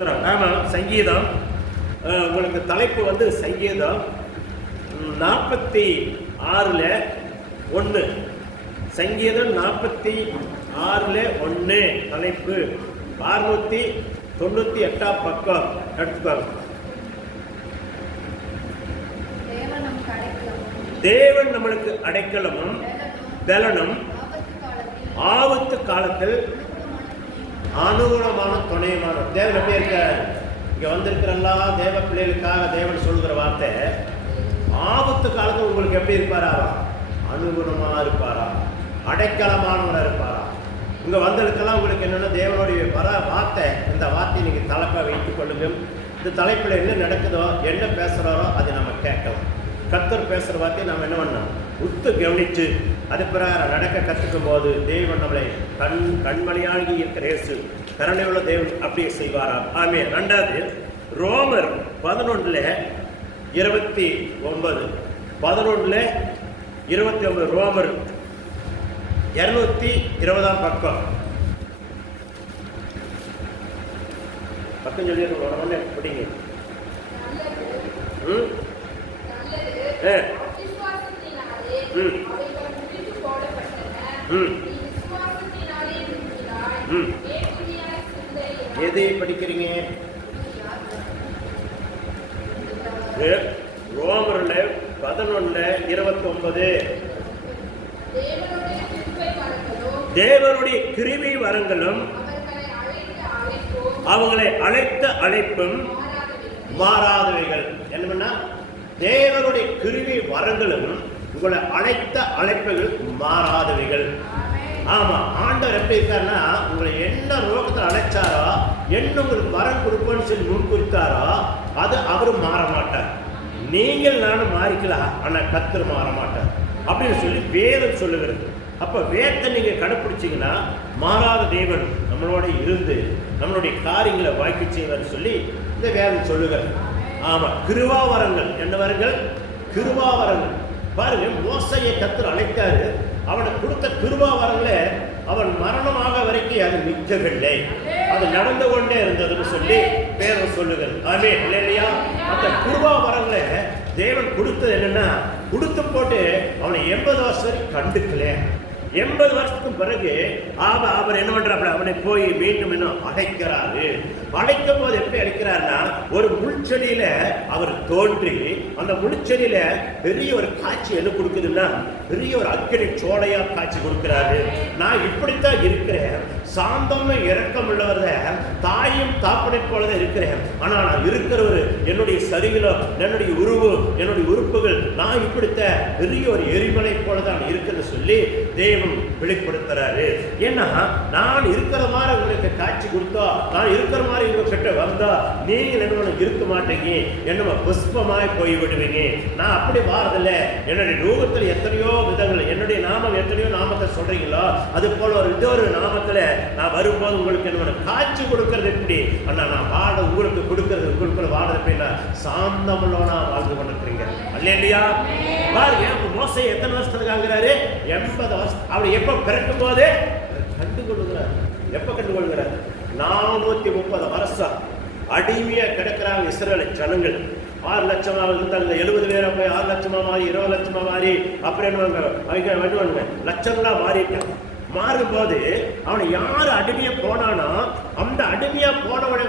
ஆமாம், சங்கீதம். உங்களுக்கு தலைப்பு வந்து சங்கீதம் 46:1. சங்கீதம் 46:1 தலைப்பு. 698 பக்கம் எடுத்துக்கோங்க. தேவன் நம்மளுக்கு அடைக்கலமும் பலனும் ஆபத்து காலத்தில் அனுகூலமான துணையுமான. தேவன் எப்படி இருக்கார்? இங்க வந்திருக்கிற எல்லா தேவ பிள்ளைகளுக்காக தேவன் சொல்கிற வார்த்தை, ஆபத்து காலத்தில் உங்களுக்கு எப்படி இருப்பாரா? அனுகூலமா இருப்பாரா? அடைக்கலமானவராக இருப்பாரா? இங்க வந்திருக்கலாம் உங்களுக்கு என்னன்னா தேவனுடைய வார்த்தை. இந்த வார்த்தையை நீங்க தலைப்பை வைத்துக் கொள்ளுங்க. இந்த தலைப்பில் என்ன நடக்குதோ என்ன பேசுறாரோ அதை நம்ம கேட்கலாம். கர்த்தர் பேசுகிற வார்த்தையை நாம் என்ன பண்ணோம்? உத்து கவனித்து அது பிரகாரம் நடக்க கற்றுக்கும் போது தேவன் நம்மளை கண்மணியாகி இருக்கிற இயேசு கருணையுள்ள தேவன் அப்படியே செய்வாராம். ஆமே. ரெண்டாவது, ரோமர் 11:29. 11:29 ரோமர் 220 பக்கம். பக்கம் சொல்லி பிடிங்க. எதை படிக்கிறீங்க? ரோமர்ல 11:29. தேவனுடைய கிருபை வரங்களும் அவங்களை அழைத்த அழைப்பும் மாறாதவைகள். என்ன? தேவனுடைய கிருபை வரங்களும் உங்களை அழைத்த அழைப்புகள் மாறாதவைகள். ஆமா, ஆண்டவர் எப்படி இருக்காருன்னா, உங்களை என்ன ரோகத்தில் அழைச்சாரோ, என்ன உங்களுக்கு வரம் கொடுப்போன்னு சொல்லி முன்குறித்தாரோ அது அவரும் மாற மாட்டார். நீங்கள் நானும் மாறிக்கலாம், ஆனா கர்த்தர் மாற மாட்டார் அப்படின்னு சொல்லி வேதம் சொல்லுகிறது. அப்ப வேதத்தை நீங்க கடைப்பிடிச்சீங்கன்னா மாறாத தேவன் நம்மளோட இருந்து நம்மளுடைய காரியங்களை வாய்ப்பு செய்வார் சொல்லி இந்த வேதம் சொல்லுகிறது. ஆமா, கிருபாவரங்கள். என்ன வரங்கள்? கிருபாவரங்கள். பாருங்க, மோசையை கர்த்தர் அழைத்தாரு. அவனை கொடுத்த கிருபாவரங்கள அவன் மரணமாக வரைக்கும் அது நிற்கவில்லை, அது நடந்து கொண்டே இருந்ததுன்னு சொல்லி வேதம் சொல்லுகிறது. ஆமே, இல்லையா? அந்த கிருபாவரங்களை தேவன் கொடுத்தது என்னன்னா, கொடுத்து போட்டு அவனை 80 வருஷம் வரைக்கும் கண்டுக்கல. 80 வருஷத்துக்கு பிறகு அவர் என்ன பண்றாரு? அவனை போய் மீண்டும் இன்னும் அழைக்கிறாரு. அழைக்கும் போது எப்படி அழைக்கிறாருன்னா, ஒரு முள்செடியில அவர் தோன்றி அந்த முள்செடியில பெரிய ஒரு காட்சி என்ன கொடுக்குதுன்னா, பெரிய ஒரு அக்கினி சோலையா காட்சி கொடுக்கிறாரு. நான் இப்படித்தான் இருக்கிறேன், சாந்தம் இரக்கம் உள்ளவர தாயும் தாப்பனை போலதான் இருக்கிறேன். ஆனா நான் இருக்கிறவரு என்னுடைய சரீரம், என்னுடைய என்னுடைய உறுப்புகள் நான் இப்படித்த பெரிய ஒரு எரிமலை போலதான் இருக்குன்னு சொல்லி தேவன் வெளிப்படுத்துறாரு. ஏன்னா நான் இருக்கிற மாதிரி உங்களுக்கு காட்சி கொடுத்தா, நான் இருக்கிற மாதிரி உங்க கிட்ட வந்தா நீங்க என்ன இருக்க மாட்டீங்க, என்னமா புஷ்பமாய் போய்விடுவீங்க. நான் அப்படி வாரதில்ல. என்னுடைய ரூபத்தில் எத்தனையோ விதங்கள், என்னுடைய நாமம் எத்தனையோ நாமத்தை சொல்றீங்களோ அது போல ஒரு இன்னொரு நாமத்துல நான் வரும்போது உங்களுக்கு என்ன காட்சி கொடுக்கறது எப்படி? ஆனா நான் வாழ உங்களுக்கு கொடுக்கறது, உங்களுக்குள்ள வாழறது எப்படின்னா சாந்தமுள்ளவனா வாழ்ந்து கொண்டிருக்கிறீங்க. அல்லேலூயா. பாருங்க, மோசே எத்தனை வருஷத்துக்கு ஆகுறாரு? 80 வருஷம். அவர் எப்ப பிறக்கும் போது கண்டு கொள்ளுகிறார். எப்ப கண்டு கொள்கிறார்? 430 வருஷம் அடிமையா கிடக்கிறாங்க இஸ்ரவேல் ஜனங்கள். 6 லட்சமா இருந்தாங்க. 70 பேரை போய் 6 லட்சமா மாறி 20 லட்சமா மாறி அப்புறம் என்ன லட்சங்களா மாறிட்டாங்க. மாறும்போது அவனை யாரு அடிமையா போனானோ அந்த அடிமையா போனவனை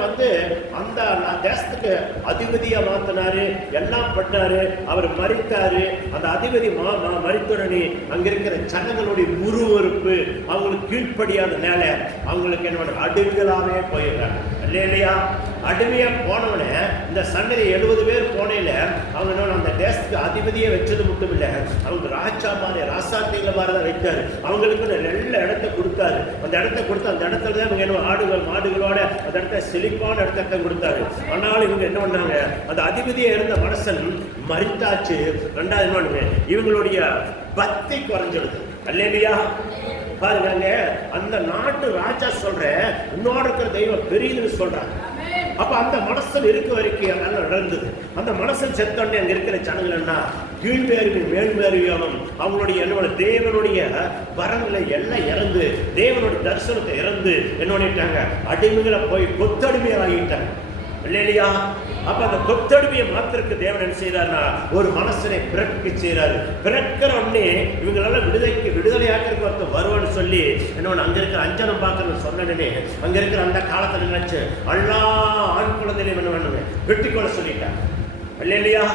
அந்த தேசத்துக்கு அதிபதியா மாத்தினாரு, எல்லாம் பண்ணாரு. அவர் மறித்தாரு. அந்த அதிபதி மறித்துடனே அங்க இருக்கிற ஜனங்களுடைய முறுவறுப்பு, அவங்களுக்கு கீழ்ப்படியாத நிலை, அவங்களுக்கு என்ன அடிமைகளாவே போயிடுறாங்க. இல்லையா? அடிமையா போனவன இந்த சன்னதி 70 பேர் போனையில அவங்க அந்த தேசத்துக்கு அதிபதியை வச்சது மட்டும் இல்ல, அவங்க ராஜா மாதிரி ராசாத்திகளை மாதிரிதான் வைத்தாரு. அவங்களுக்கு நல்ல இடத்தை கொடுத்தாரு. அந்த இடத்தை கொடுத்து அந்த இடத்துல தான் இவங்க என்ன ஆடுகள் மாடுகளோட அந்த இடத்த செழிப்பான இடத்த கொடுத்தாரு. ஆனாலும் இவங்க என்ன பண்ணாங்க? அந்த அதிபதியா இருந்த மனுஷன் மறித்தாச்சு. 2வது இவங்களுடைய பக்தி குறைஞ்சிடுது. அல்லேலூயா. பாருங்க, அந்த நாட்டு ராஜா சொல்ற இன்னொரு இருக்கிற தெய்வம் பெரியதுன்னு சொல்றாங்க. அப்ப அந்த மனசன் இருக்க வரைக்கும் நல்லா நடந்தது. அந்த மனசன் செத்தோடனே அங்க இருக்கிற ஜனங்கள் என்ன கீழ்வேர்வையும் மேல்வேர்வையாலும் அவங்களுடைய என்னோட தேவனுடைய வரங்களை எல்லாம் இறந்து, தேவனுடைய தரிசனத்தை இறந்து என்ன பண்ணிட்டாங்க, அடிமைகளை போய் கொத்தடிமை ஆகிட்டாங்க இல்லையா? அப்ப அந்த கொத்தடிமையை மாத்திரக்கு தேவன் என்ன செய்யறாருன்னா ஒரு மனசனை பிறக்க செய்யறாரு. பிறக்கிற உடனே இவங்களெல்லாம் விடுதலையாக்கிறதுக்கு ஒருத்தர் வருவான்னு சொல்லி என்ன அங்க இருக்கிற அஞ்சனம் பார்க்கறது சொன்னே, அங்க இருக்கிற அந்த காலத்துல நினைச்சு எல்லா ஆண் குழந்தைகளையும் என்ன பண்ணுங்க வெட்டிக்கொள்ள சொல்லிட்டாங்க இல்லையா?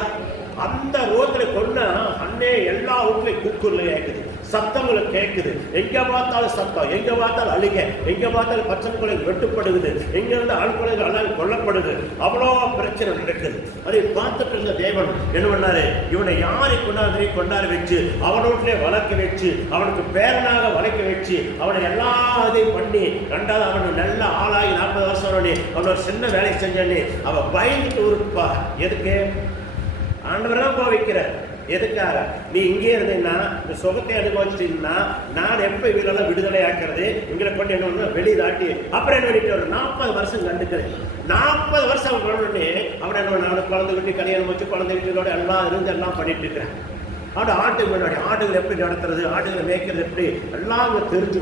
அந்த ரோத்துல கொன்னா அண்ணே எல்லா வீட்லையும் கூக்குரல கேட்குது, சத்தங்களை கேட்குது, எங்க பார்த்தாலும் சத்தம், எங்க பார்த்தாலும் அழுக, எங்க பார்த்தாலும் பச்சை குழந்தை வெட்டுப்படுது, எங்க இருந்து ஆண் குழந்தைகள் எல்லாம் கொல்லப்படுது, அவ்வளோ பிரச்சனை நடக்குது. அதை பார்த்துட்டு இருந்த தேவன் என்ன பண்ணாரு, இவனை யாரை கொண்டாட வச்சு அவனோட்டிலே வளர்க்க வச்சு அவனுக்கு பேரனாக வளர்க்க வச்சு அவனை எல்லா இதையும் பண்ணி ரெண்டாவது அவனை நல்ல ஆளாகி 40 வருஷம் அவன் ஒரு சின்ன வேலை செஞ்சானே அவன் பயந்துட்டு இருப்பா. எதுக்கு? ஆண்டவர் தான் போக வைக்கிறார். எதுக்காக? நீ இங்கே இருந்தீங்கன்னா இந்த சுகத்தை அனுபவிச்சிட்டீங்கன்னா நான் எப்ப இவங்களெல்லாம் விடுதலை ஆக்கிறது, இங்களை கொண்டு என்ன வெளியிலாட்டி அப்புறம் என்ன பண்ணிட்டு வரும் 40 வருஷம் கண்டுக்கிறேன். 40 வருஷம் அவன் கொண்டு அவன் என்ன நானும் குழந்தை விட்டு கல்யாணம் வச்சு குழந்தை வீட்டோட எல்லாம் இருந்து எல்லாம் பண்ணிட்டு இருக்கிறேன். அவன் ஆட்டுக்கு முன்னாடி ஆடுகளை எப்படி நடத்துறது, ஆடுகளை மேய்க்கிறது எப்படி எல்லாம் அவங்க தெரிஞ்சு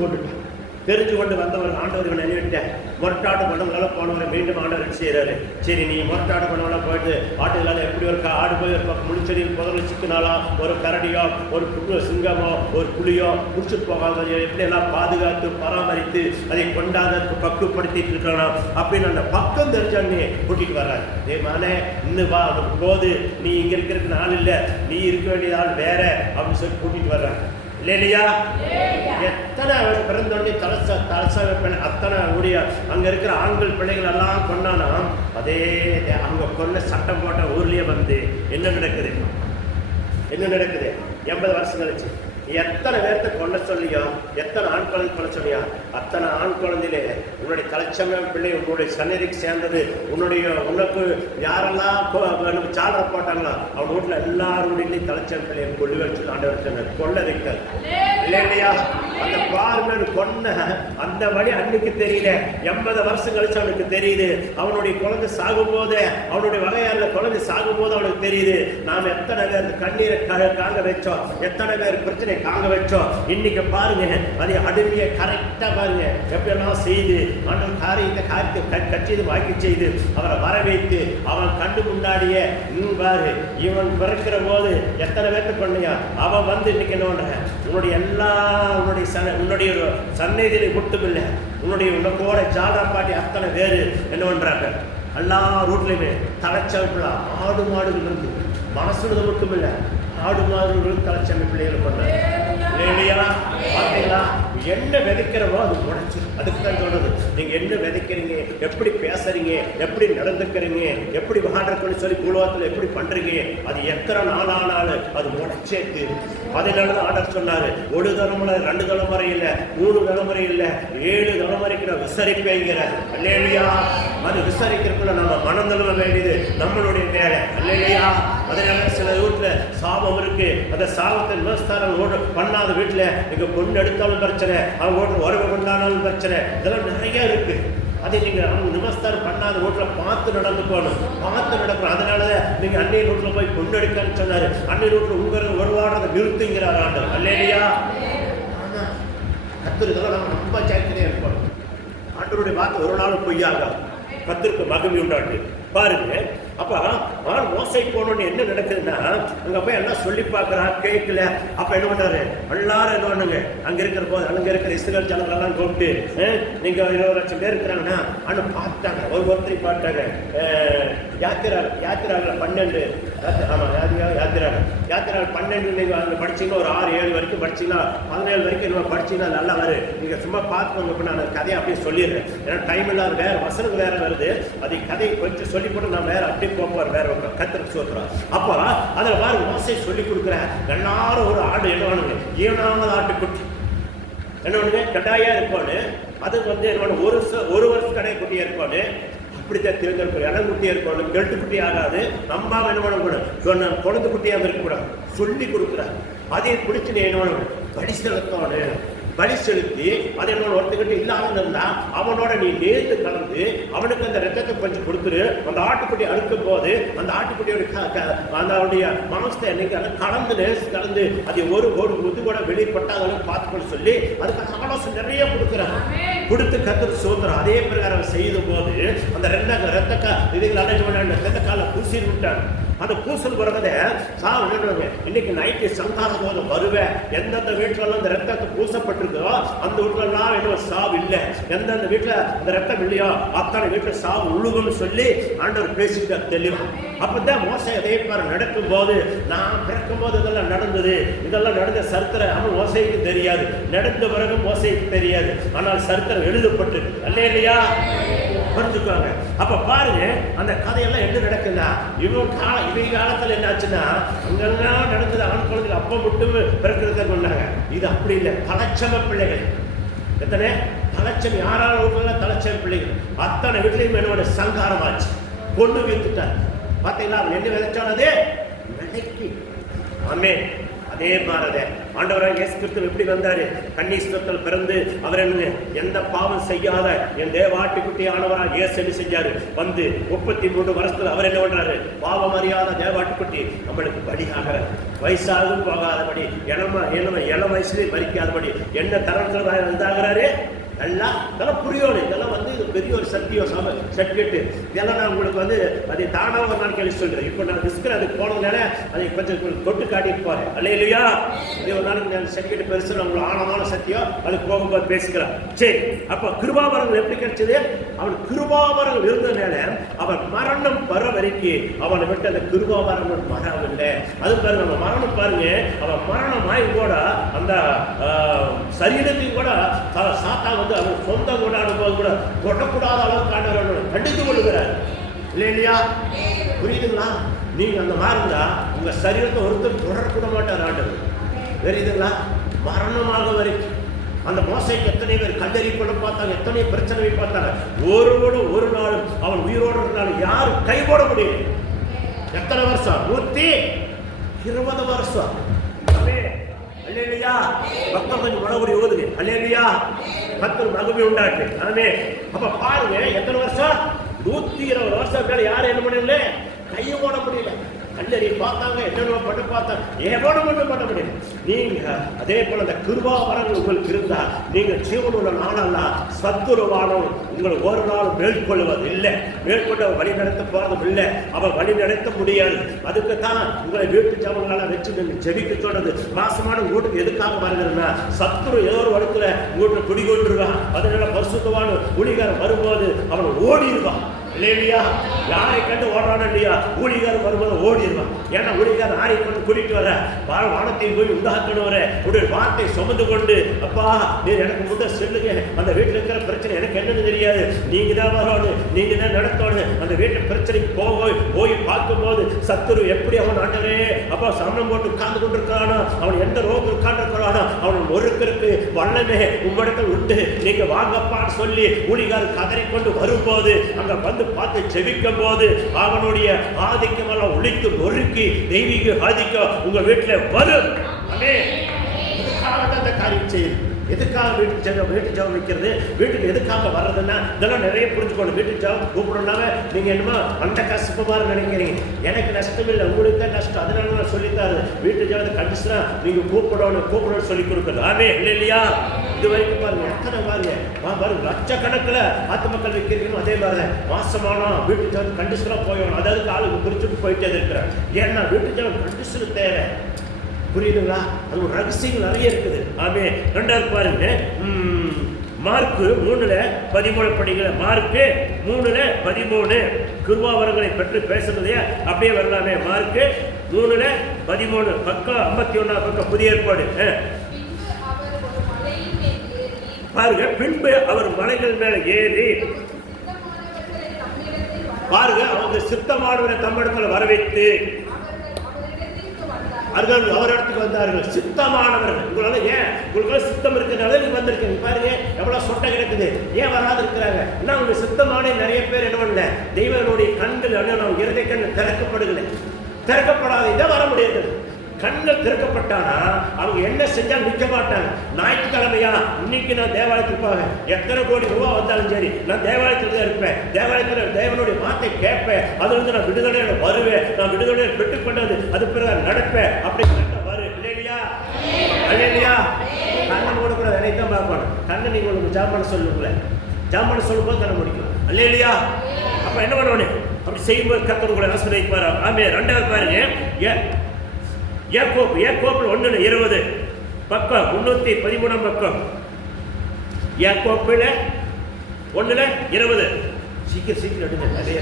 கொண்டு வந்தவர் ஆண்டவர் நினைவிட்டேன். முரட்டாடு பண்ணவங்களால போனவரை மீண்டும் ஆண்டவர் செய்யறாரு. சரி நீ முரட்டாடு பண்ணவங்களாம் போயிட்டு ஆட்டுகளால் எப்படி ஒரு ஆடு போய் ஒரு முழிச்செடியில் புதல் சிக்கினாலும் ஒரு கரடியோ ஒரு சிங்கமோ ஒரு புலியோ முடிச்சுட்டு போகாத எப்படி எல்லாம் பாதுகாத்து பராமரித்து அதை கொண்டாந்து பக்குவப்படுத்திட்டு இருக்கணும் அப்படின்னு அந்த பக்கம் தெரிஞ்சோன்னே கூட்டிட்டு வர்றாரு. மானே இன்னும் வா போது நீ இங்க இருக்கிறதுக்கு நாள் இல்லை, நீ இருக்க வேண்டியது ஆள் வேற அப்படின்னு சொல்லி கூட்டிட்டு வர்றாங்க இல்லையா? எத்தனை பிறந்தோடனே தலசா அத்தனை உடைய அங்க இருக்கிற ஆண்கள் பிள்ளைகள் எல்லாம் கொண்டானா அதே அவங்க கொல்ல சட்டம் போட்ட ஊர்லயே வந்து என்ன நடக்குது 80 வருஷம் கழிச்சு எத்தனை பேர்த்த கொல்ல சொல்லியோ, எத்தனை ஆண் குழந்தை கொல்ல சொல்லியோ, அத்தனை ஆண் குழந்தையிலே உன்னுடைய தலைச்சமயம் பிள்ளை உன்னுடைய சன்னதிக்கு சேர்ந்தது, உனக்கு யாரெல்லாம் சாலர போட்டாங்களோ அவங்க வீட்டுல எல்லாருடைய தலைச்சம் பிள்ளைய கொள்ளி வச்சு ஆண்டவர் சொன்னார் கொல்ல வைக்க இல்லையா? அந்த பார்மன் கொன்ன அந்த வழி அன்னைக்கு தெரியல, 80 வருஷம் கழிச்சு அவனுக்கு தெரியுது. அவனுடைய குழந்தை சாகும் போது, அவனுடைய வகையால குழந்தை சாகும் போது அவனுக்கு தெரியுது நாம் எத்தனை பேர் கண்ணீரை காங்க வச்சோம், எத்தனை பேர் பிரச்சனை காங்க வச்சோம். இன்னைக்கு பாருங்க அதை அடிமையை கரெக்டா பாருங்க எப்படியெல்லாம் செய்து ஆண்டவர் காரியத்தை கட்சியது வாக்கி செய்து அவரை வர வைத்து அவன் கண்டு முன்னாடியே பாரு இவன் பிறக்கிற போது எத்தனை பேர்த்த பண்ணியா அவன் வந்து இன்னைக்கு என்ன பண்ற உன்னுடைய சன்னதியில மட்டும் இல்லை உனக்கோட ஜாலா பாட்டி அத்தனை பேரு என்ன பண்றாங்க எல்லா ரூட்லயுமே தலைச்சமைப்புல ஆடு மாடுகள் இருந்து மனசுறது மட்டும் இல்லை ஆடு மாடுகளும் தலைச்சமை பிள்ளைகள் பண்றாங்க இல்லையா? பார்த்தீங்களா? என்ன விதைக்கிறவோ அது முளைச்சு. அதுக்கு தான் சொல்றது நீங்க என்ன விதைக்கிறீங்க, எப்படி பேசுறீங்க, எப்படி நடந்துக்கிறீங்க, எப்படி வாழ்றதுன்னு சொல்லி குழுவத்தில் எப்படி பண்றீங்க, அது எத்தனை நாள் ஆனாலும் அது முளைச்சேத்து. அதனாலதான் ஆண்டவர் சொன்னாரு ஒரு தலைமுறை 2 தலைமுறை இல்லை 3 தலைமுறை இல்லை 7 தலைமுறைக்கு நான் விசாரிப்பேங்கிற அல்லையா? அது விசாரிக்கிறதுக்குள்ள நம்ம மனம் தழுவ வேண்டியது நம்மளுடைய வேலை அல்லையா? அதனால சில வீட்டுல சாபம் இருக்கு, அந்த சாபத்தை விவசாயம் பண்ணாத வீட்டுல நீங்க பொண்ணு எடுத்தாலும் பிரச்சனை, அவங்க உறவு கொண்டானாலும் பிரச்சனை, இதெல்லாம் நிறைய இருக்கு. அதை நீங்க அவங்க நமஸ்காரம் பண்ணாத வீட்டுல பார்த்து நடந்துக்கணும், பார்த்து நடக்கணும். அதனாலதான் நீங்க அன்னைய வீட்டுல போய் பொண்ணு எடுக்கன்னு சொன்னாரு. அன்னைய வீட்டுல உங்க உருவாடுறதை நிறுத்துங்கிறார் ஆண்டவர் அல்லையா? கத்திரிக்கெல்லாம் நம்ம ரொம்ப ஜாக்கிரதையா இருப்போம். ஆண்டவருடைய வார்த்தை ஒரு நாளும் பொய்யாக கத்திற்கு மகிமை உண்டாட்டு பாருங்க. அப்ப மோசை போனோன்னு என்ன நடக்குதுன்னா அங்க போய் எல்லாம் சொல்லி பார்க்கறா கேட்கல. அப்ப என்ன பண்றாரு எல்லாரும் என்ன பண்ணுங்க அங்க இருக்கிற இஸ்ரேல் ஜனங்கள் எல்லாம் கூப்பிட்டு நீங்க 20 லட்சம் பேர் இருக்கிறாங்கன்னா அண்ணு பார்த்தாங்க. ஒருத்தரை பார்த்தாங்க. யாத்திராவில் 12 யாத்திராவில் 12 நீங்க அங்க படிச்சீங்கன்னா ஒரு 6-7 வரைக்கும் படிச்சீங்கன்னா 17 வரைக்கும் நீங்க படிச்சீங்கன்னா நல்லா வரும். நீங்க சும்மா பார்த்துக்கோங்க. நான் கதையை அப்படியே சொல்லிடுறேன். ஏன்னா டைம் இல்லாத வேற வசனம் வேற வருது. அதை கதையை கொஞ்சம் சொல்லி போட்டு நான் வேற போப்பார் வேற கத்திரக்கு சோத்துறான். அப்ப அதுல பாருங்க மோசை சொல்லி கொடுக்குறேன். எல்லாரும் ஒரு ஆடு என்ன வேணுங்க 7வது ஆட்டுக்குட்டி என்ன வேணுங்க கடாயா இருப்பானு. அது வந்து என்ன ஒரு வருஷம் கடை குட்டியா இருப்பானு. அப்படித்தான் திருந்திருக்கும். இளங்குட்டியா இருக்கணும், கெட்டுக்குட்டி ஆகாது. நம்பாம என்ன பண்ணக்கூடாது, குழந்தை குட்டியாக இருக்கக்கூடாது சொல்லி கொடுக்குறாரு. அதை பிடிச்சு என்ன பண்ணணும் படி செலுத்தோடு பலி செலுத்தி அதை என்னோட ஒருத்தக்கிட்ட இல்லாமல் இருந்தா அவனோட நீ நேர்ந்து கலந்து அவனுக்கு அந்த ரத்தத்தை கொஞ்சம் கொடுத்துரு. அந்த ஆட்டுக்குட்டி அறுக்கும் போது அந்த ஆட்டுக்குட்டியோட அதனுடைய மாம்சத்தை என்னைக்கு கலந்து அதை ஒரு இது கூட வெளிப்பட்டாலும் பார்த்துக்கொள்ள சொல்லி அதுக்கு ஆலோசனை நிறைய கொடுத்து கத்துட்டு சோதரம். அதே பிரகாரம் செய்த போது அந்த ரத்த இதுகள் அடைஞ்ச ரத்த கால பூசி விட்டாங்க. அந்த பூசல் வருவத இன்னைக்கு நைட்டு சங்கார போதும் வருவேன். எந்தெந்த வீட்டுல அந்த ரத்தத்தை பூசப்பட்டிருக்கோ அந்த வீட்டுலாம் என்ன சாவு இல்லை, எந்தெந்த வீட்டுல அந்த ரத்தம் இல்லையோ அத்தனை வீட்டுல சாவு உழுகும்னு சொல்லி ஆண்டவர் பேசிட்டு தெளிவா. அப்பதான் மோசை அதே மாதிரி நடக்கும் போது நான் பிறக்கும் போது இதெல்லாம் நடந்தது, இதெல்லாம் நடந்த சரித்திரம் அவன் மோசைக்கு தெரியாது, நடந்த பிறகு மோசைக்கு தெரியாது. ஆனால் சரித்திரம் எழுதப்பட்டிருக்கு. அல்லேலூயா, புரிஞ்சுக்குவாங்க. அப்ப பாருங்க அந்த கதையெல்லாம் என்ன நடக்குதா, இவங்க காலத்துல என்ன ஆச்சுன்னா அங்கெல்லாம் நடந்தது ஆண் குழந்தைகள் அப்ப மட்டும் பிறக்கிறத கொண்டாங்க. இது அப்படி இல்லை, தலைச்சம பிள்ளைகள். எத்தனை தலைச்சம், யாரால வீட்டுல தலைச்சம பிள்ளைகள் அத்தனை வீட்லையும் என்னோட சங்காரம் ஆச்சு, கொண்டு வைத்துட்டார். பாத்தீங்களா, அவன் என்ன விதைச்சானதே விதைக்கு. ஆமே, அதே மாதிரிதே ஆண்டவராக இயேசு கிறிஸ்து எப்படி வந்தாரு, கன்னிஸ்வரத்தில் பிறந்து அவர் என்ன எந்த பாவம் செய்யாத என் தேவாட்டுக்குட்டி ஆனவராக இயேசு என்ன செஞ்சாரு, வந்து 33 வருஷத்துல அவர் என்ன பண்றாரு, பாவம் அறியாத தேவாட்டுக்குட்டி நம்மளுக்கு பலியாகிற வயசாகவும் போகாதபடி இளம் வயசுலேயே மறிக்காதபடி என்ன தரத்தில் இதாகிறாரு. இதெல்லாம் புரியணும். இதெல்லாம் வந்து இது பெரிய ஒரு சர்டிஃபிகேட். இதெல்லாம் நான் உங்களுக்கு அதை தானாக ஒரு நாள் கேள்வி சொல்றேன். இப்போ நான் ரிஸ்க் அதுக்கு போனதுனால அதை கொஞ்சம் தொட்டு காட்டிட்டு போறேன். அல்லையா, இது ஒரு நாளைக்கு நான் சர்டிஃபிகேட் பெருசு உங்களுக்கு ஆழமான சத்தியம் அதுக்கு போகும்போது பேசிக்கலாம். சரி, அப்ப கிருபாவரங்கள் எப்படி கிடைச்சது? அவன் கிருபாவரங்கள் இருந்ததுனால அவன் மரணம் வர வரைக்கும் அவனை விட்டு அந்த கிருபாவரங்கள் மறவில்லை. அது பாருங்க, நம்ம மரணம் பாருங்க, அவன் மரணம் ஆகி கூட அந்த சரீரத்தையும் கூட சாத்தா அவர் சொந்த கொண்டாடும் போது கூட தொடக்கூடாத அளவுக்கு கண்டித்து கொள்ளுகிறார். இல்லையா, புரியுதுங்களா? நீங்க அந்த மாதிரி இருந்தா உங்க சரீரத்தை ஒருத்தர் தொடரக்கூட மாட்டார் ஆண்டவர். தெரியுதுங்களா? மரணமாக வரைக்கும் அந்த மோசைக்கு எத்தனை பேர் கல்லறிப்பட பார்த்தாங்க, எத்தனை பிரச்சனை பார்த்தாங்க. ஒரு நாளும் அவன் உயிரோடு இருந்தாலும் யாரும் கை போட முடியல. எத்தனை வருஷம்? 120 வருஷம். அல்லேலூயா, பக்தர் கொஞ்சம் மனகுடி ஓதுங்க. அல்லேலூயா, கர்த்தர் மகிமை உண்டாட்டு. ஆமே. அப்ப பாருங்க எத்தனை வருஷம்? 120 வருஷம் மேல யாரும் என்ன பண்ணல, கையை போட முடியல. கல்லறி பார்த்தாங்க, என்னென்ன பண்ண பார்த்தாங்க, ஏவோட மட்டும் பண்ண முடியல. நீங்க அதே போல அந்த கிருபாவரங்கள் உங்களுக்கு இருந்தா நீங்க ஜீவனுள்ள நாளெல்லாம் சத்துருவானம் உங்களை ஒரு நாள் மேற்கொள்வது இல்லை, மேற்கொண்டு அவர் வழி நடத்த போறதும் இல்லை, அவர் வழி நடத்த முடியாது. அதுக்கு தான் உங்களை வீட்டு ஜபங்களால வச்சு நீங்க ஜெபிக்க தொடர்ந்து மாசமான வீட்டுக்கு எதுக்காக வருகிறதுனா சத்துரு ஏதோ ஒரு வடத்துல வீட்டுல குடிகொண்டுருவான். அதனால பரிசுத்தவான ஊழியக்காரன் வரும்போது அவன் ஓடிடுவான். இல்லையா, யாரை கண்டு ஓடுறானோ இல்லையா, ஊழியக்காரன் வரும்போது ஓடிடுவான். ஏன்னா ஊழியக்காரன் ஆரை கொண்டு கூட்டிட்டு வர வானத்தை போய் உண்டாக்கணும், உடைய வார்த்தை சுமந்து கொண்டு அப்பா நீர் எனக்கு முதல் சொல்லுங்க, அந்த வீட்டில் இருக்கிற பிரச்சனை எனக்கு என்னன்னு தெரியாது, நீங்க தான் வரணும், நீங்க தான் நடத்தணும். அந்த வீட்டு பிரச்சனைக்கு போய் பார்க்கும்போது சத்துரு எப்படி அவன் ஆண்டவே அப்பா சமணம் போட்டு உட்கார்ந்து கொண்டிருக்கானோ, அவன் எந்த ரோகம் உட்கார்ந்துருக்கிறானோ அவன் ஒருக்கருக்கு வல்லமே உம்மிடத்தில் உண்டு, நீங்க வாங்கப்பான்னு சொல்லி ஊழியக்காரன் கதறி கொண்டு வரும்போது அங்க வந்து பார்த்து ஜெபிக்கும் போது அவனுடைய ஆதிக்கம் எல்லாம் ஒழித்து நொறுக்கி தெய்வீக ஆதிக்கம் உங்க வீட்டுல வரும். அந்த காரியம் செய்யுது. எதுக்காக வீட்டு ஜபம் வைக்கிறது, வீட்டுக்கு எதுக்காக வர்றதுன்னா இதெல்லாம் நிறைய புரிஞ்சுக்கணும். வீட்டு ஜபம் கூப்பிடணும்னாவே நீங்க என்னமோ அந்த கஷ்டமாக நினைக்கிறீங்க. எனக்கு நஷ்டம் இல்லை, உங்களுக்கு தான் நஷ்டம். அதனால நான் சொல்லித்தாரு வீட்டு ஜபத்தை கண்டிச்சுனா நீங்க கூப்பிடணும்னு சொல்லி கொடுக்குறது. ஆமே இல்லையா? இது வரைக்கும் பாருங்க எத்தனை பாருங்க லட்சக்கணக்கில் ஆத்து மக்கள் வைக்கிறீங்க. அதே மாதிரி மாசமானோம் வீட்டு ஜபத்தை கண்டிச்சுனா போயிடணும். அதாவது ஆளுக்கு குறிச்சுட்டு போயிட்டே இருக்கிறேன். ஏன்னா வீட்டு ஜபம் கண்டிச்சு தேவை. புரியுதுங்களா? அது ஒரு ரகசியம் நிறைய இருக்குது. ஆமே. ரெண்டாவது பாருங்க, மார்க்கு 3:13 படிக்கிற. மார்க்கு 3:13 கிருபாவரங்களை பற்றி பேசுறதே அப்படியே வரலாமே. மார்க்கு 3:13 பக்கம் 51 பக்கம் புதிய ஏற்பாடு பாருங்க. பின்பு அவர் மலைகள் மேல ஏறி பாருங்க அவங்க சித்தமானவரை தம்மிடத்தில் வரவைத்து அவரிடத்துக்கு வந்தார்கள். சித்தமானவர்கள். உங்களால ஏன் உங்களுக்கு சித்தம் இருக்கிறதுனால நீங்க வந்திருக்கீங்க. பாருங்க எவ்வளவு சொட்டை கிடக்குது. ஏன் வராது இருக்கிறாங்க? ஏன்னா அவங்க சித்தமான நிறைய பேர் என்ன பண்ணல, தெய்வனுடைய கண்கள் இருதய கண் திறக்கப்படவில்லை. திறக்கப்படாத இதை வர முடியாது. கண்கள் திறக்கப்பட்டானா அவங்க என்ன செஞ்சாலும் நிற்க மாட்டாங்க. ஞாயிற்றுக்கிழமையா இன்னைக்கு நான் தேவாலயத்துக்கு போவேன், எத்தனை கோடி ரூபா வந்தாலும் சரி நான் தேவாலயத்தில் தான் இருப்பேன், தேவாலயத்தில் தேவனுடைய வார்த்தை கேட்பேன், அதுல இருந்து நான் விடுதலையில வருவேன், நான் விடுதலையை பெற்றுக்கொண்டது அது பிறகு நடப்பேன் அப்படி வரும். இல்லையா இல்லையா? கண்ணை மூடக்கூடாது, என்னைத்தான் பார்க்கணும். கண்ணை நீங்க உங்களுக்கு ஜாமான சொல்லுங்களேன், ஜாமான சொல்லும்போது கண்ணை முடிக்கும். இல்லையா? அப்ப என்ன பண்ணணும்? அப்படி செய்யும்போது கர்த்தர் உங்களை ஆசீர்வதிப்பார். ஆமே. ரெண்டாவது பாருங்க, யாக்கோபு 1:20 பக்கம் 313 பக்கம். யாக்கோபுல 1:20 சீக்கிரம் எடுங்க. நிறைய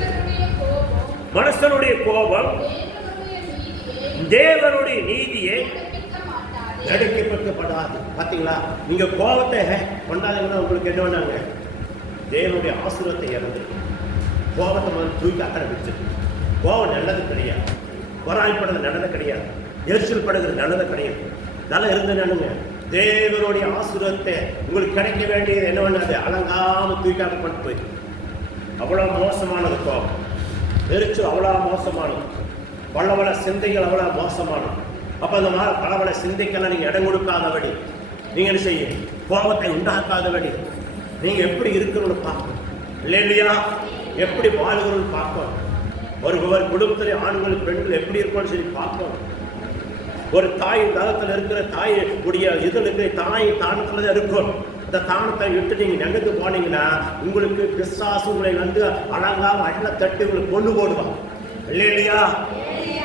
மனுஷனுடைய கோபம் தேவனுடைய நீதியை எடுக்கப்படாது. பாத்தீங்களா? நீங்க கோபத்தை கொண்டாதீங்கன்னா உங்களுக்கு என்ன பண்ணாங்க? தேவனுடைய ஆசீர்வாதத்தை இறந்து கோபத்தை முதல்ல தூக்கி அக்கறை வச்சிருக்கு. கோபம் நல்லது கிடையாது, பொறாமைப்படுறது நல்லது கிடையாது, எரிச்சல் படுகிறது நல்லது கிடையாது. நல்லா இருந்தேன்னு தேவனுடைய ஆசீர்வாதத்தை உங்களுக்கு கிடைக்க வேண்டியது என்ன பண்ணாது? அலங்காம தூக்காக கொண்டு போய் அவ்வளவு மோசமானது கோபம், எரிச்சல் அவ்வளவு மோசமானது, பலவள சிந்தைகள் அவ்வளவு மோசமானது. அப்ப அந்த மாதிரி பலவள சிந்தைக்கெல்லாம் நீங்க இடம் கொடுக்காதபடி, நீங்க என்ன செய்ய கோபத்தை உண்டாக்காதபடி நீங்க எப்படி இருக்கிறோன்னு பார்க்கணும். இல்லையா? எப்படி வாழ்கிறோன்னு பார்க்கணும். ஒரு குடும்பத்திலே ஆண்கள் பெண்கள் எப்படி இருக்கணும்னு சொல்லி பார்க்கணும். ஒரு தாய் தகத்தில் இருக்கிற தாய் உடைய இதில் இருக்கிற தாய் தானத்துல தான் இருக்கும். அந்த தானத்தை விட்டு நீங்க எங்கத்து போனீங்கன்னா உங்களுக்கு பிசாசு உங்களை வந்து அழகாம அண்ண தட்டி உங்களுக்கு கொண்டு போடுவான். இல்லையா?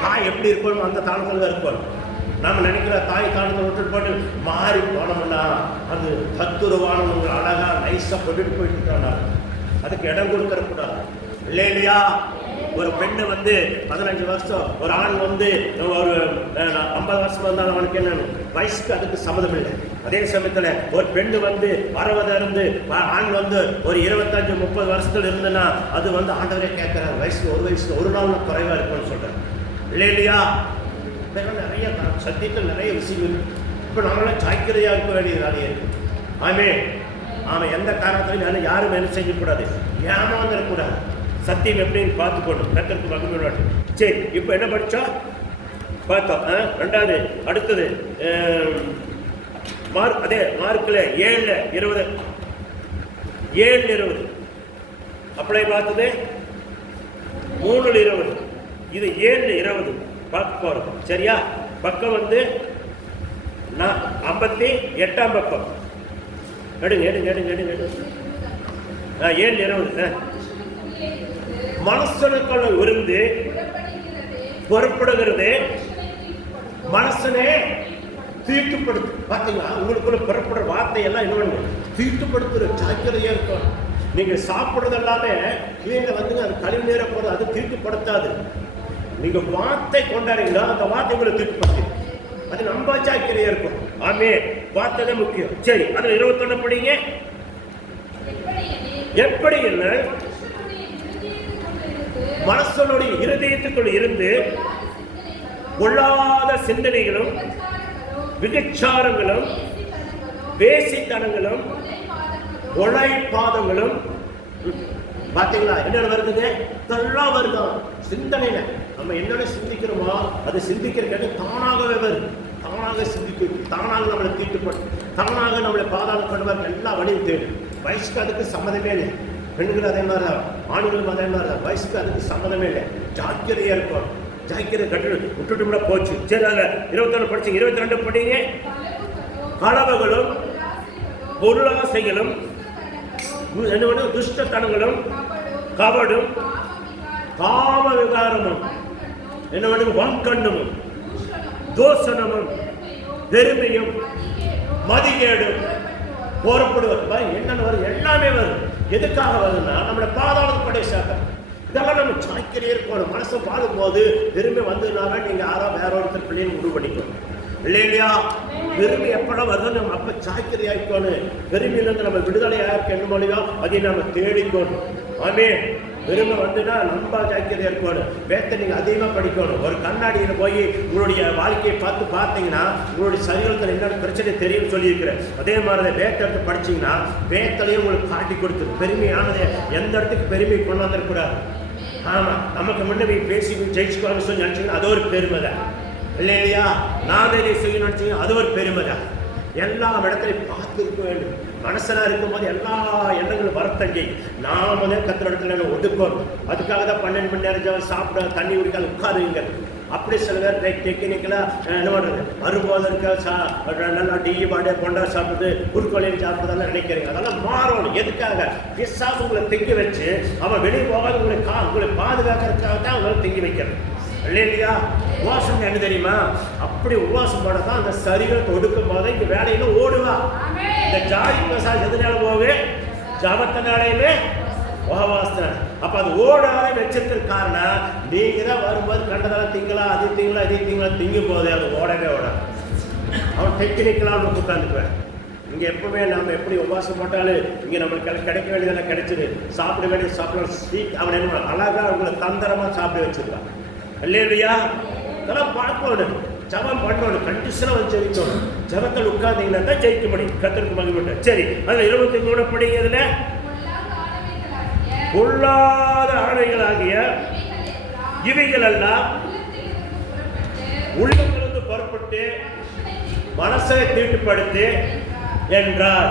தாய் எப்படி இருக்கணும் அந்த தானத்துல தான் இருக்கணும். நாம நினைக்கிற தாய் தானத்தை விட்டுட்டு போட்டு மாறி போனோம்னா அது தத்துருவான உங்களை அழகா நைஸா கொண்டுட்டு போயிட்டு இருக்காங்க. அதுக்கு இடம் கொடுக்கக்கூடாது. இல்லையா? ஒரு பெண்ணு வந்து 15 வருஷம், ஒரு ஆண் வந்து ஒரு 50 வருஷம் வந்தாலும் அவனுக்கு என்ன வயசுக்கு அதுக்கு சம்மதம் இல்லை. அதே சமயத்தில் ஒரு பெண்ணு வந்து 60 இருந்து ஆண் வந்து ஒரு 25-30 வருஷத்துல இருந்துன்னா அது வந்து ஆண்டவரே கேட்கிறார், வயசுக்கு ஒரு வயசுல ஒரு நாள் குறைவா இருக்கும்னு சொல்றாரு. இல்லையா? நிறைய சத்தியத்தில் நிறைய விஷயங்கள் இப்போ நம்மளாம் ஜாக்கிரதையா இருக்க வேண்டியது நிறைய இருக்கு. ஆமே. ஆமாம். எந்த காரணத்திலையும் யாரும் என்ன செய்யக்கூடாது, ஏமாந்துடக்கூடாது. சத்தியம் எப்படின்னு பார்த்துக்கணும். கர்த்தருக்கு மகிமை. சரி, இப்போ என்ன படித்தோம் பார்த்தோம். ரெண்டாவது அடுத்தது அதே மார்க்கில் 7:20 அப்படியே பார்த்தது 3:20 இது 7:20 பார்க்க போகிறோம். சரியா? பக்கம் வந்து 58 பக்கம் எடுங்க. 7:20 மனசனுக்குள்ள இருந்து புறப்படுகிறது மனசனே தீட்டுப்படுத்து. பார்த்தீங்களா? உங்களுக்குள்ள புறப்படுற வார்த்தையெல்லாம் என்ன தீட்டுப்படுத்துற ஜாக்கிரதையா இருக்கும். நீங்க சாப்பிடுறது எல்லாமே கீழே வந்து அது கழிவு நேர போறது, அது தீட்டுப்படுத்தாது. நீங்க வார்த்தை கொண்டாடுறீங்களா அந்த வார்த்தை உங்களை தீட்டுப்படுத்து, அது நம்ம ஜாக்கிரதையா இருக்கும். ஆமே. வார்த்தை தான் முக்கியம். சரி, அதுல 21 படிங்க. எப்படி என்ன மனசனுடைய இருதயத்துக்குள் இருந்து கொள்ளாத சிந்தனைகளும் விபச்சாரங்களும் வேசித்தனங்களும் கொலைபாதங்களும் பாத்தீங்களா என்ன வருதுங்க? இதெல்லாம் வருதான் சிந்தனையில. நம்ம என்னென்ன சிந்திக்கிறோமோ அது சிந்திக்கிற தானாகவே வருது. தானாக சிந்திக்கும், தானாக நம்மளை தீட்டுப்படும், தானாக நம்மளை பாதாளம் பண்ணுவாங்க. எல்லா வழியும் தேடும். வயசுக்கு அதுக்கு சம்மதமே இல்லை. பெண்கள் அதே மாதிரி தான், ஆண்களும் அதே மாதிரி தான். வயசுக்கு அதுக்கு சம்மதமே இல்லை. ஜாக்கிரதையா இருக்கும். ஜாக்கிரதை கட்டு விட்டுட்டு கூட போச்சு. சரி, அதில் 21 படிச்சீங்க. 22 படிங்க. களவுகளும் பொருளாசைகளும் என்ன துஷ்டத்தனங்களும் கபடும் காம விகாரமும் என்ன வன்கண்ணுமும் தோசனமும் பெருமையும் மதிகேடும் போறப்படுவது என்னென்ன வரும்? எல்லாமே வரும். எதுக்காக வருதுன்னா நம்மளை பாதாளத்து படை சேர்க்க. இதெல்லாம் நம்ம சாக்கிரே இருக்கணும். மனசை பாடும் போது பெருமை வந்ததுனால நீங்க யாரோ வேற ஒருத்தர் பிள்ளைன்னு முடிவு பண்ணிக்கணும். இல்லையா? பெருமை எப்பெல்லாம் வருது நம்ம அப்ப சாக்கிரதை ஆயிக்கணும். பெருமையிலிருந்து நம்ம விடுதலையா இருக்க என்ன மொழியோ அதை நம்ம தேடிக்கணும். ஆமே. பெருமை வந்துன்னா நம்ம ஜாக்கிரதையா இருக்கணும். வேத்தை நீங்க அதிகமா படிக்கணும். ஒரு கண்ணாடியில போய் உங்களுடைய வாழ்க்கையை பார்த்து பார்த்தீங்கன்னா உங்களுடைய சரீரத்தில் என்னென்ன பிரச்சனை தெரியும் சொல்லியிருக்கிறேன். அதே மாதிரி வேத்தை படிச்சீங்கன்னா வேத்தலையும் உங்களுக்கு காட்டி கொடுத்துரு. பெருமையானது எந்த இடத்துக்கு பெருமை கொண்டு வந்துடக்கூடாது. ஆமா, நமக்கு முன்னே பேசி ஜெயிச்சுக்கோன்னு சொல்லி நினைச்சீங்கன்னா அது ஒரு பெருமை தான். இல்லையா? நாம இதை செய்யணும், அது ஒரு பெருமைதான். எல்லா இடத்துலையும் பார்த்துருக்க வேண்டும். மனசனா இருக்கும்போது எல்லா எண்ணங்களும் வரத்தங்கி நாம கத்திர இடத்துல ஒதுக்கணும். அதுக்காக தான் 12 மணி நேரம் சாப்பிட தண்ணி குடிக்காது உட்காருவீங்க. அப்படி சில பேர் டெக்னிக்கலா என்ன பண்றது, வரும்போது இருக்க நல்லா டீ பாடே கொண்டா சாப்பிடுது, குறுக்கோலையும் சாப்பிடுறதெல்லாம் நினைக்கிறீங்க. அதெல்லாம் மாறணும். எதுக்காக? பிசாசு உங்களை திங்கி வச்சு அவன் வெளியே போகாது உங்களை பாதுகாக்கிறதுக்காக தான் அவங்களை திங்கி வைக்கிறது. இல்லையா? உபவாசம் என்ன தெரியுமா? அப்படி உபவாசம் போனதான் அந்த சரீரத்தை ஒடுக்கும் போது இங்க வேலையில ஓடுவா. இந்த ஜாதி பிரசாத் எதுனால போவே? ஜபத்தினாலேயுமே உபவாசத்தினால. அப்ப அது ஓடாத வச்சிருக்க காரணம் நீங்க தான் வரும்போது கண்டதெல்லாம் திங்களா அது திங்களா இதே திங்களா திங்கும் போது அது ஓடவே ஓடாது. அவன் டெக்னிக்கலாக உட்காந்துக்குவேன். இங்க எப்பவுமே நம்ம எப்படி உபவாசம் போட்டாலும் இங்க நம்மளுக்கு கிடைக்க வேண்டியதெல்லாம் கிடைச்சிது, சாப்பிட வேண்டியது சாப்பிடலாம். அவன் என்ன அழகா உங்களை தந்திரமா சாப்பிட வச்சிருக்கான். இல்லையா? அதெல்லாம் பார்க்கணும், ஜபம் பண்ணணும், கண்டிஷனா வந்து ஜெயிக்கணும். ஜபத்தில் உட்கார்ந்தீங்கன்னா தான் ஜெயிக்க முடியும். கர்த்தருக்கு மகிமை. சரி, அதுல 25 படிக்கிறதுல பொல்லாத ஆணைகளாகிய இவைகள் எல்லாம் உள்ளத்திலிருந்து புறப்பட்டு மனசை தீட்டுப்படுத்து என்றார்.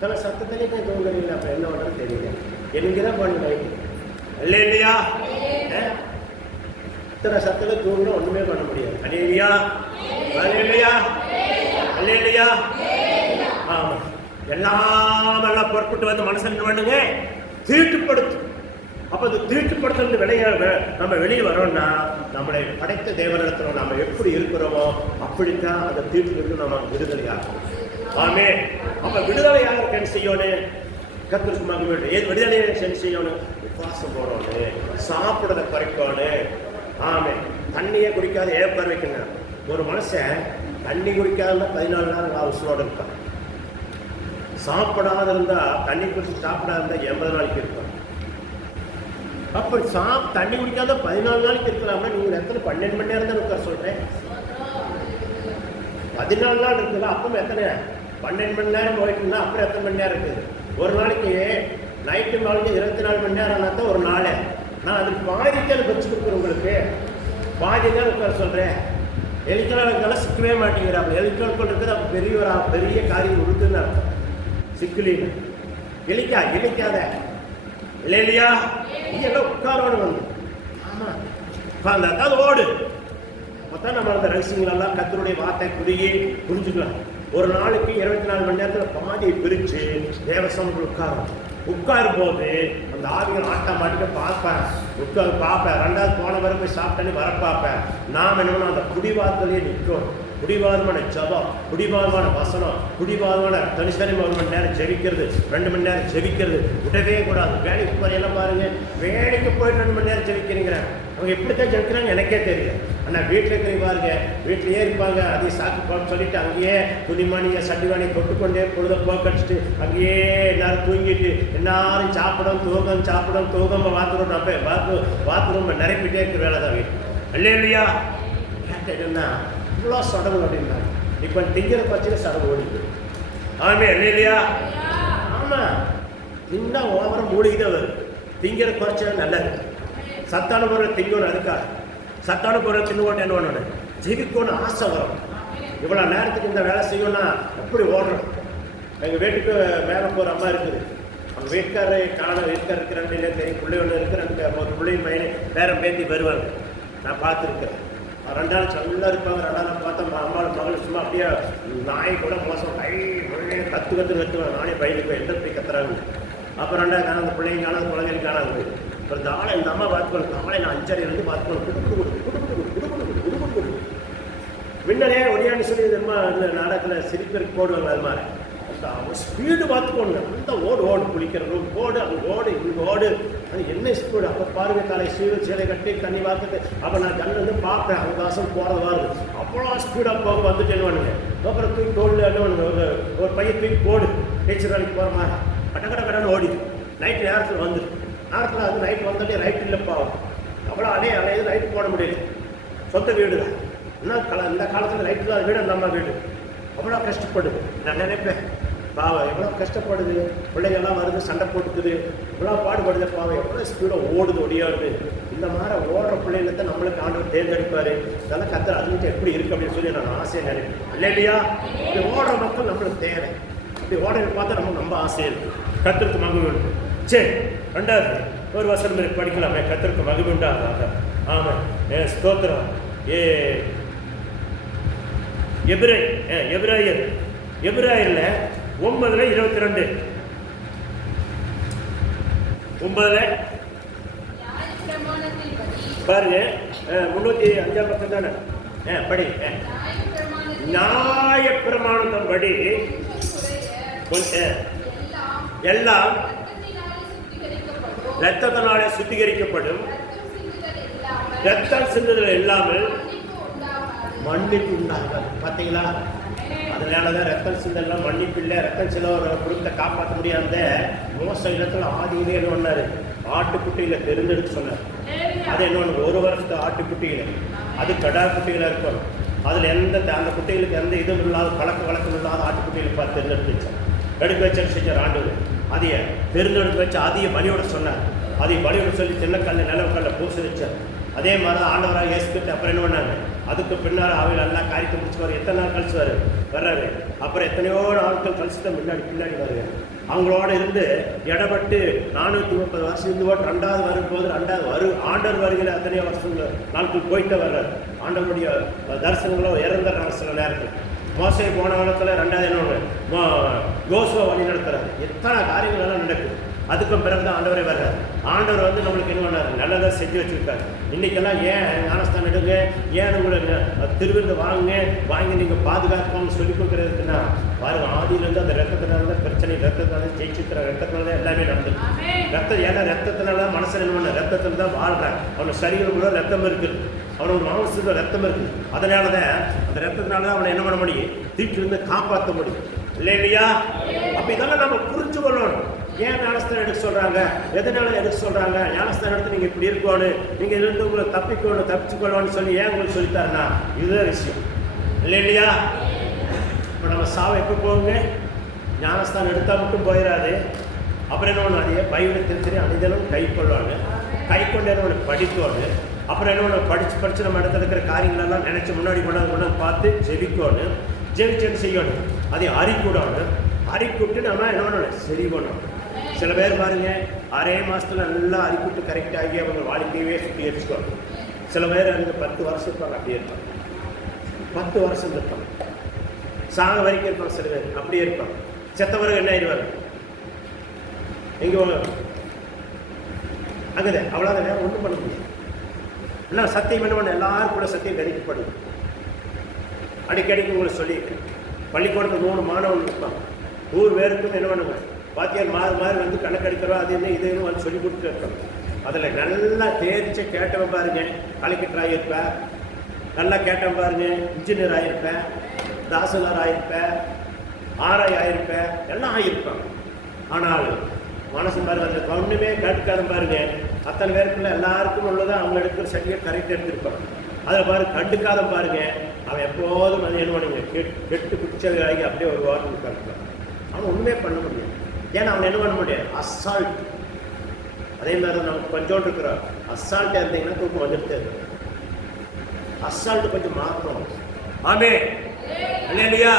தன சத்தத்திலே போய் தூங்குறீங்களா? அப்ப என்ன பண்றது தெரியல. என்னைக்குதான் பண்ணுவேன் இல்லையா? இத்தனை சத்துல தூங்கணும், ஒண்ணுமே பண்ண முடியாது. அல்லேலூயா, அல்லேலூயா, அல்லேலூயா. ஆமா, எல்லாம் புறப்பட்டு வந்து மனசன் பண்ணுங்க, தீட்டுப்படுத்து. அப்ப அது தீட்டுப்படுத்த நம்ம வெளியே வரோம்னா நம்மளை படைத்த தேவனிடத்துல நம்ம எப்படி இருக்கிறோமோ அப்படித்தான் அந்த தீட்டுக்கு நம்ம விடுதலையாகும். ஆமே. அப்ப விடுதலையாக என்ன செய்யணும்? கர்த்தருக்கு மகிமை. ஏன் விடுதலையை என்ன செய்யணும்? உபவாசம் போடணும், சாப்பிடுறத குறைக்கணும். ஆமே. தண்ணியே குடிக்காத ஏற்பாடு வைக்கணும். ஒரு மனுஷன் தண்ணி குடிக்காத 14 நாள் உசுரோட இருக்கான். சாப்பிடாத இருந்தா, தண்ணி குடிச்சு சாப்பிடாத இருந்தா 80 நாளைக்கு இருக்கான். அப்ப தண்ணி குடிக்காத 14 நாளைக்கு இருக்கலாம்னா நீங்க எத்தனை 12 மணி நேரம் தான் இருக்க சொல்றேன். 14 நாள் இருக்குல்ல, அப்பவும் எத்தனை 12 மணி நேரம் போயிட்டுனா அப்புறம் எத்தனை மணி நேரம் இருக்குது? ஒரு நாளைக்கு நைட்டு நாளைக்கு 24 மணி நேரம் ஆனால் தான் ஒரு நாள். நான் அதுக்கு பாதிக்கான வச்சு கொடுக்குறேன். உங்களுக்கு பாதி தான் உட்கார சொல்றேன். எலிக்கலாளுக்கெல்லாம் சிக்கவே மாட்டேங்கிறாங்க. எலிக்கலாள் இருக்குது அப்போ பெரிய காரியம் உடுத்துன்னு அர்த்தம். சிக்கலின்னு இழிக்காத இல்லையா? நீ எல்லாம் உட்காரோடு வந்து ஆமா அது ஓடு. மொத்தம் நம்ம அந்த ரகசியங்களெல்லாம் கர்த்தருடைய வார்த்தை புரிஞ்சுக்கலாம். ஒரு நாளைக்கு 24 மணி நேரத்தில் பாதியை பிரித்து தேவசமத்தில் உட்காரும் போது அந்த ஆவிகள் ஆட்டா மாட்டிக்க பார்ப்பேன், உட்காந்து பார்ப்பேன். 2வது போன வரை போய் சாப்பிட்டேன்னு வர பார்ப்பேன். நாம் என்ன அந்த குடிவாதத்திலேயே நிற்கும். குடிவாதமான ஜபம், குடிவாதமான வசனம், குடிவாதமான தனித்தனி 1 மணி நேரம் ஜெபிக்கிறது, 2 மணி நேரம் ஜெபிக்கிறது விடவே கூடாது. வேலைக்கு போறேன் பாருங்க, வேலைக்கு போயிட்டு 2 மணி நேரம் ஜெபிக்கிறீங்க. அவங்க எப்படித்தான் ஜெபிக்கிறாங்க எனக்கே தெரியல. ஆனால் வீட்டில் இருக்கிறீங்க பாருங்க, வீட்டிலேயே இருப்பாங்க. அதை சாக்கு சொல்லிட்டு அங்கேயே துணிமணியை சட்டிவாணியை தொட்டுக்கொண்டே பொழுத போக்கடிச்சிட்டு அங்கேயே எல்லாரும் தூங்கிட்டு எல்லாரும் சாப்பிடும் தூங்கம் பாத்ரூம் நிரப்பிட்டே இருக்கிற வேலை தான் வீட்டு. இல்லையா? கேட்டேன்னா இவ்வளோ சடங்கு அப்படின்னா இப்போ திங்கிற பட்சத்தில் சடங்கு ஓடிது. ஆமே இல்லையா? ஆமாம், இன்னும் ஓவரம் மூடிக்கிட்டே வரும். திங்கிற குறைச்சா நல்லது. சத்தான பொருள் திங்கணும். அதுக்காக சத்தான பொருள் தின்னு என்ன பண்ணணும்? ஜெபிக்கணும்னு ஆசை வரும். இவ்வளோ நேரத்துக்கு இந்த வேலை செய்யணும்னா எப்படி ஓடுறோம்? எங்கள் வீட்டுக்கு மேலே போகிற அம்மா இருக்குது. அவங்க வீட்டுக்காரர் இருக்கிறாங்க இல்லை தெரியும். பிள்ளை ஒன்று இருக்கிறாங்க. ஒரு பிள்ளையும் பையனை பேரம் பேத்தி வருவாங்க. நான் பார்த்துருக்கிறேன். 2 நாள் நல்லா இருப்பாங்க. 2 நாள் பார்த்தா அம்மாவோட மகள் சும்மா அப்படியே நாய் கூட மோசம் கத்துவாங்க. நானே பையனுக்கு போய் எந்த போய் கத்துறாங்க. அப்புறம் 2வது காணாத பிள்ளைங்க காணாத குழந்தைங்க காணாது. இப்போ இந்த ஆளை இந்த அம்மா பார்த்துக்கணும். அவளை நான் 5:30 பார்த்துக்கணும். முன்னரே ஒடியான்னு சொல்லி அம்மா இந்த நாடகத்தில் சிரிப்பருக்கு போடுவாங்க. அது மாதிரி ஸ்பீடு பார்த்துக்கோங்க. அந்த ஓடு குளிக்கிறது ஓடு, அங்கே ஓடு இங்கே ஓடு. அது என்ன ஸ்பீடு? அப்போ பாருங்க, காலை சீலை கட்டி தண்ணி பார்த்துட்டு அப்போ நான் ஜன்னல் பார்ப்பேன். அவகாசம் போகிறது வருது. அவ்வளோ ஸ்பீடாக போக வந்துட்டு என்ன பண்ணுங்க. அப்புறம் தூக்கி தோல் என்ன பண்ணுங்க, ஒரு பையன் தூக்கி போடு டீச்சர் வேலைக்கு போகிற மாதிரி கட்டன்னு ஓடி நைட்டு நேரத்தில் வந்துடு. நேரத்தில் அது நைட்டு வந்தாலே ரைட்டு இல்லைப்பா. அவ்வளோ அலையுது ரைட்டு போட முடியல. சொந்த வீடு தான். இந்த காலத்தில் ரைட்டு தான் வீடு. அந்த அம்மா வீடு அவ்வளோ கஷ்டப்படுது. நான் நினைப்பேன், பாவம் எவ்வளோ கஷ்டப்படுது. பிள்ளைங்கள்லாம் வருது, சண்டை போட்டுக்குது, இவ்வளோ பாடுபடுது. பாவம் எவ்வளோ ஸ்பீடாக ஓடுது, ஒடியாடுது. இந்த மாதிரி ஓடுற பிள்ளைகளை தான் நம்மளுக்கு ஆண்டவர் தேர்ந்தெடுப்பாரு. இதெல்லாம் கத்தர் அதுக்கிட்ட எப்படி இருக்கு அப்படின்னு சொல்லி நான் ஆசையை நினைப்பேன். இல்லை இல்லையா? இப்படி ஓடுற மக்கள் நம்மளுக்கு தேவை. இப்படி ஓடுறத பார்த்தா நம்ம ஆசையாக இருக்கும். கத்தருக்கு மகிமை உண்டு. சரி, ரெண்டாவது ஒரு வசனம் படிக்கலாமே. கத்தருக்கு மகிமை உண்டாக. ஆமாம், ஸ்தோத்திரம். எபிராயர் 9:22 பாருங்க. 305 பக்கம் தானே படி. நியாய பிரமாணத்தின்படி எல்லாம் இரத்தத்தினாலே சுத்திகரிக்கப்படும். ரத்தம் சிந்துதல் இல்லாமல் மன்னிப்பு உண்டாகாது. பார்த்தீங்களா? அதனாலதான் ரத்தம் சிந்தெல்லாம் மன்னிப்பு இல்லை. ரத்தம் சில ஒரு குடும்பத்தை காப்பாற்ற முடியாத மோச இடத்துல ஆதியிலே என்ன பண்ணாரு? ஆட்டுக்குட்டியில தெரிந்தெடுக்க சொன்னார். அது இன்னொன்று 1 வருஷத்து ஆட்டுக்குட்டியில, அது கடா குட்டிகளா இருக்கணும். அதுல அந்த குட்டிகளுக்கு எந்த இதுவும் இல்லாத பழக்க வழக்கம் இல்லாத ஆட்டுக்குட்டிகளை பார்த்து தெரிந்தெடுத்து வச்சார். எடுக்க வச்சு செஞ்சார் ஆண்டு. அதைய தெரிந்தெடுத்து வச்சு அதைய பலியோட சொன்னார். அதை பலியோட சொல்லி சின்னக்கல்ல நிலவுக்கல்ல பூச வச்சார். அதே மாதிரி தான் ஆண்டவராக இயேசுக்கிட்ட அப்புறம் என்ன பண்ணாங்க? அதுக்கு பின்னால் அவையில் எல்லாம் காரியத்தை முடிச்சுவார். எத்தனை நாள் கழிச்சு வர்றாரு. அப்புறம் எத்தனையோ நாட்கள் கழிச்சு தான் பின்னாடி வருங்க. அவங்களோட இருந்து இடப்பட்டு 430 வருஷம் இருந்து போட்டு 2வது வரும்போது ஆண்டவர் வருகிற அத்தனையோ வருஷங்கள் நாட்கள் போயிட்டு வர்றாரு. ஆண்டவருடைய தரிசனங்களோ இறந்துடுறாங்க சில நேரத்தில். மோசை போன காலத்தில் 2வது என்ன யோசுவா வழி நடத்துறாரு. எத்தனை காரியங்கள் எல்லாம் நடக்குது. அதுக்கும் பிறகு தான் ஆண்டவரே வர்றாரு. ஆண்டவர் வந்து நம்மளுக்கு என்ன பண்ணார்? நல்லதாக செஞ்சு வச்சுருக்காரு. இன்றைக்கெல்லாம் ஏன் ஞானஸ்தானம் எடுங்க, ஏன் உங்களுக்கு திருவிருந்து வாங்கி நீங்கள் பாதுகாக்கணும்னு சொல்லி கொடுக்குறதுக்குன்னா பாருங்க, ஆதியிலேருந்து அந்த ரத்தத்தினால தான் பிரச்சனை, ரத்தத்தினால ஜெயிச்சுக்கிற ரத்தத்தினால தான் எல்லாமே நடந்தது. ஏன்னா ரத்தத்தினால மனசு என்ன பண்ண? ரத்தத்தில் தான் வாழ்கிறான். அவனோட சரீரம் கூட ரத்தம் இருக்குது, அவனோட மாம்சத்தில் ரத்தம் இருக்குது. அதனால தான் அந்த ரத்தத்தினால தான் அவனை என்ன பண்ண முடியும்? தீட்டிலிருந்து காப்பாற்ற முடியும். இல்லையா? அப்போ இதெல்லாம் நம்ம புரிஞ்சு கொள்ளணும். ஏன் ஞானஸ்தானம் எடுக்க சொல்கிறாங்க? எதனால எடுக்க சொல்கிறாங்க? ஞானஸ்தானம் எடுத்து நீங்கள் இப்படி இருக்கணும், நீங்கள் இருந்து உங்களை தப்பிச்சுக்கொள்ளணும்னு சொல்லி ஏன் உங்களுக்கு சொல்லித்தாருன்னா இதுதான் விஷயம். இல்லையா? இப்போ நம்ம சாவை எப்போ போகுங்க? ஞானஸ்தானம் எடுத்தால் மட்டும் போயிடாது. அப்புறம் என்ன ஒன்று? அதையே பைபிளை தெரிஞ்சு அனைதலும் கை கொள்வாங்க. கை கொண்டு என்ன ஒன்று படிக்கணும். அப்புறம் என்ன ஒன்று படித்து நம்ம இடத்துல இருக்கிற காரியங்களெல்லாம் நினச்சி முன்னாடி கொண்டாந்து பார்த்து ஜெபிக்கணும். ஜெபிச்சு செய்யணும். அதை அறிக்கூடணும். அறிக்கூட்டு நம்ம என்ன பண்ணணும்? சரி பண்ணணும். சில பேர் பாருங்க, 6 மாதத்துல நல்லா அறிக்கூட்டு கரெக்டாகி அவங்க வாழ்க்கையவே சுத்திகரிச்சுக்கணும். சில பேர் அந்த 10 வருஷம் இருப்பாங்க, அப்படியே இருப்பாங்க. 10 வருஷம் இருப்பாங்க, சாக வரைக்கும் இருப்பாங்க. சில பேர் அப்படியே இருப்பாங்க. செத்தவர்கள் என்ன ஆயிடுவாங்க? எங்கே அங்கே அவ்வளோதான், வேறு ஒன்றும் பண்ண முடியாது. என்ன சத்தியம் என்ன பண்ண? எல்லாரும் கூட சத்தியம் கணிக்கப்படுது. அடிக்கடிக்கு உங்களுக்கு சொல்லியிருக்கேன். பள்ளிக்கூடத்தில் 3 மாணவர்கள் இருப்பாங்க. 100 பேருக்கும் என்ன பண்ணுங்க? வாத்தியார் மாறி வந்து கணக்கெடுக்கிறோம், அது என்ன இது வந்து சொல்லி கொடுத்துட்டு இருப்பாங்க. அதில் நல்லா தேர்ச்சி கேட்டவன் பாருங்க, கலெக்டர் ஆகியிருப்பேன். நல்லா கேட்டவன் பாருங்க, இன்ஜினியர் ஆகியிருப்பேன், தாசில்தார் ஆகியிருப்பேன், ஆராய் ஆகியிருப்பேன், எல்லாம் ஆகியிருப்பாங்க. ஆனால் மனசு பாருங்க, அந்த ஒன்றுமே கேட்டுக்காத பாருங்க. அத்தனை பேருக்குள்ள எல்லாருக்கும் உள்ளதான் அவங்க எடுக்கிற சர்டிஃபிகேட் கரெக்டாக எடுத்துருப்பாங்க. அதில் பாருங்க கண்டுக்காத பாருங்க, அவன் எப்போதும் அது என்ன பண்ணுங்க? கெட்டு பிடிச்சதாகி அப்படியே ஒரு வாரம் இருக்காங்க. அவன் ஒன்றுமே பண்ண முடியாது. ஏன்னா அவன் என்ன பண்ண முடியாது? அசால்ட். அதே மாதிரி தான் நமக்கு கொஞ்சோண்டு இருக்கிறோம். அசால்ட்டாக இருந்தீங்கன்னா தூக்கம் வந்துட்டு இருக்கு. அசால்ட்டு கொஞ்சம் மாறணும். ஆமே இல்லையா?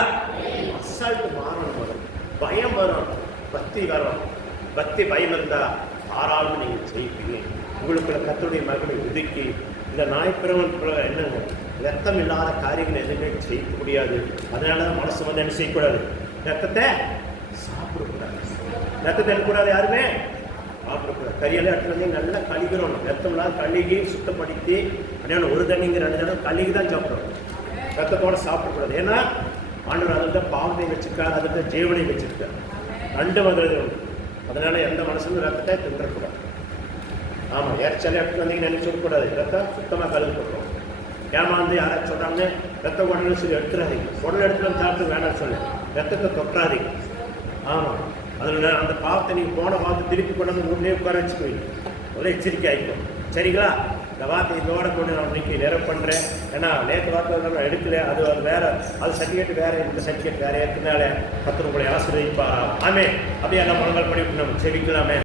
அசால்ட்டு மாறணும். வரும் பயம் வரும், பக்தி வரும். பக்தி பயம் இருந்தால் ஆறாலும் நீங்கள் ஜெயிப்பீங்க. உங்களுக்குள்ள கர்த்தருடைய மகிமை ஒதுக்கி இந்த நாய்ப்பிரவன் என்னங்க ரத்தம் இல்லாத காரியங்கள் எதுவுமே செய்ய முடியாது. அதனால தான் மனசு வந்து என்ன செய்யக்கூடாது? ரத்தத்தை சாப்பிடக்கூடாது. ரத்தத்தை எடுக்கக்கூடாது. யாருமே சாப்பிடக்கூடாது. கரியெல்லாம் எடுத்து வந்து நல்லா கழுகிறோம். ரத்தம்லாம் கழுகி சுத்தப்படுத்தி அப்படியான ஒரு தண்ணிங்க 2 தடவை கழுகி தான் சாப்பிடணும். ரத்தத்தோடு சாப்பிடக்கூடாது. ஏன்னா ஆண்டவர் அதில் தான் பாவத்தை வச்சுருக்காரு, அதில் தான் ஜீவனை வச்சுருக்காரு. 2 வந்தது. அதனால எந்த மனசும் ரத்தத்தை தின்றக்கூடாது. ஆமாம், எரிச்சலை எடுத்து வந்தீங்கன்னு நினைச்சு விடக்கூடாது. ரத்தம் சுத்தமாக கழுவிப்பட்டோம். ஏமாந்து யாராச்சும் சொல்கிறாங்க ரத்த உடனே சொல்லி எடுத்துடாதீங்க. உடனே எடுத்துட்டு வந்து சாப்பிட்டு வேணாம்னு சொல்லு. ரத்தத்தை தொட்டாதீங்க. ஆமாம், அதில் அந்த பாவத்தை நீங்கள் போன பாவத்தை திருப்பி கொண்டு வந்து உடனே உட்கார வச்சுக்குவீங்க. ஒரு எச்சரிக்கை ஆகிக்கும். சரிங்களா? இந்த வார்த்தை இதோட கொண்டு நான் இன்னைக்கு நிறைவு பண்ணுறேன். ஏன்னா நேற்று வார்த்தை நான் எடுக்கல. அது வேறு, அது சர்டிஃபிகேட் வேறு, இந்த சர்டிஃபிகேட் வேறு. ஏற்கனால கர்த்தர் உங்களை ஆசீர்வதிப்பாரா. ஆமே. அப்படியே எல்லாம் முழங்கால் பண்ணி நம்ம செவிக்கலாமே.